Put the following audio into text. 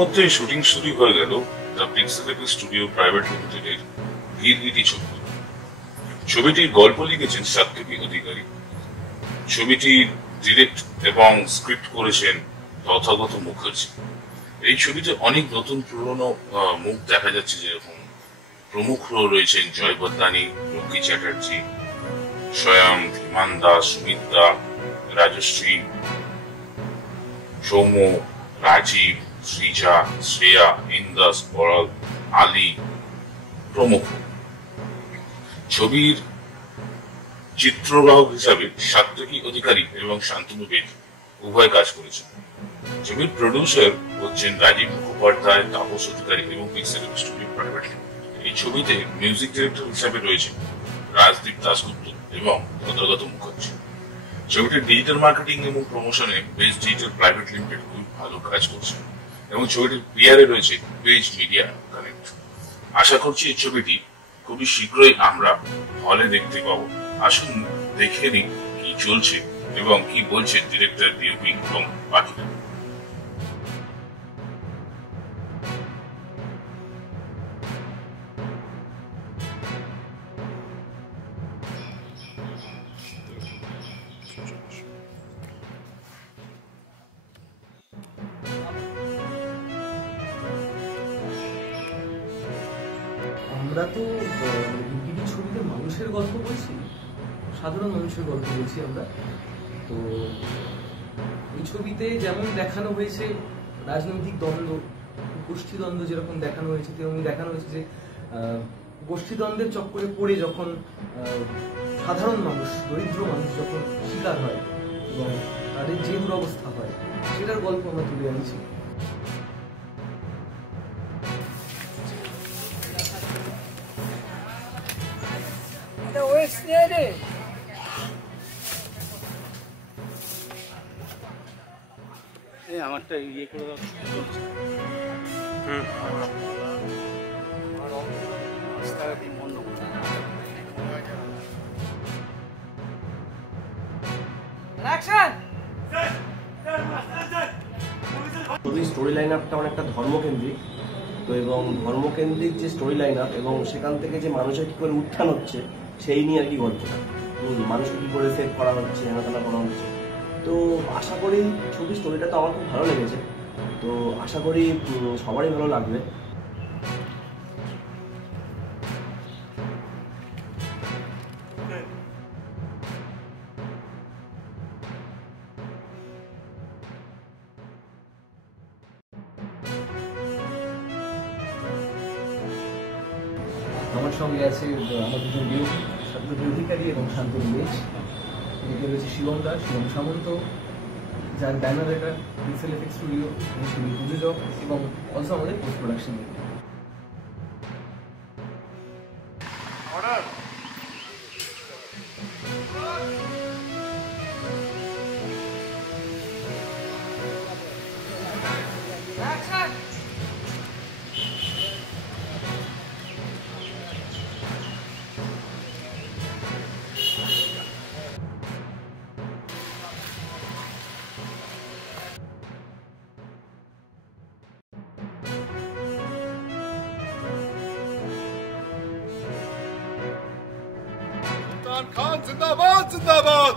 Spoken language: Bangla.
ইতিমধ্যে শুটিং শুরু হয়ে গেল দ্য পিক্সেল স্টুডিও প্রাইভেট লিমিটেডের গিরগিটি ছবি। ছবিটির গল্প লিখেছেন সাত্ত্বিকী অধিকারী। ছবিটির ডিরেক্ট এবং স্ক্রিপ্ট করেছেন তথাগত মুখার্জি। এই ছবিতে অনেক নতুন পুরনো মুখ দেখা যাচ্ছে, যেরকম প্রমুখ রয়েছেন জয় বদলানি, লক্ষ্মী চ্যাটার্জি, স্বয়ং, ধীমান দাস, সুমিত দা, রাজশ্রী, সৌম্য, রাজীব, শ্রীজা, শ্রেয়া, ইন্দাস, বড়াল, আলী প্রমুখ। ছবির চিত্রগ্রাহক হিসাবে সাত্ত্বিকী অধিকারী এবং শান্তনু বেদ উভয় কাজ করেছেন। ছবির প্রডিউসার হচ্ছেন রাজীব মুখোপাধ্যায়, তাপস অধিকারী এবং পিক্সেল স্টুডিও প্রাইভেট লিমিটেড। এই ছবিতে মিউজিক ডিরেক্টর হিসাবে রয়েছেন রাজদীপ দাশগুপ্ত এবং তথাগত মুখার্জি। ছবিটির ডিজিটাল মার্কেটিং এবং প্রমোশনে বেজ ডিজিটাল প্রাইভেট লিমিটেড খুব ভালো কাজ করছে এবং ছবিটির পিআরে রয়েছে বেজ মিডিয়া কানেক্ট। আশা করছি এই ছবিটি খুবই শীঘ্রই আমরা হলে দেখতে পাবো। আসুন দেখে নিই কি চলছে এবং কি বলছে ডিরেক্টর, ডিওপি এবং বাকিরা। আমরা তো গিরগিটি ছবিতে মানুষের গল্প বলছি, সাধারণ মানুষের গল্প বলছি আমরা। তো এই ছবিতে যেমন দেখানো হয়েছে রাজনৈতিক দ্বন্দ্ব, গোষ্ঠীদ্বন্দ্ব যেরকম দেখানো হয়েছে, তেমনি দেখানো হয়েছে যে গোষ্ঠীদ্বন্দ্বের চক্করে পড়ে যখন সাধারণ মানুষ, দরিদ্র মানুষ যখন শিকার হয় এবং তাদের যে দুরবস্থা হয়, সেটার গল্প আমরা তুলে আনছি। আমারটা ইয়ে করে দাও। স্টোরি লাইন আপটা অনেকটা ধর্মকেন্দ্রিক, তো এবং ধর্মকেন্দ্রিক যে স্টোরি লাইন আপ এবং সেখান থেকে যে মানুষের কি করে উত্থান হচ্ছে সেই নিয়ে আর কি গল্পটা, মানুষকে কি করে সেভ করা হচ্ছে, হেনাতেনা করা হচ্ছে। তো আশা করি ছবির স্টোরিটা তো আমার খুব ভালো লেগেছে, তো আশা করি সবারই ভালো লাগবে। আমার সঙ্গে আছে আমার দুজন ডিওপি, সাত্ত্বিকী অধিকারী এবং শান্তনু বেদ। এদিকে রয়েছে শিবম দাস, শিবম সামন্ত, যার ব্যানার এটা পিক্সেল এফেক্ট স্টুডিও, তিনি প্রযোজক এবং অলসো আমাদের পোস্ট প্রোডাকশন। खान जिंदाबाद जिंदाबाद।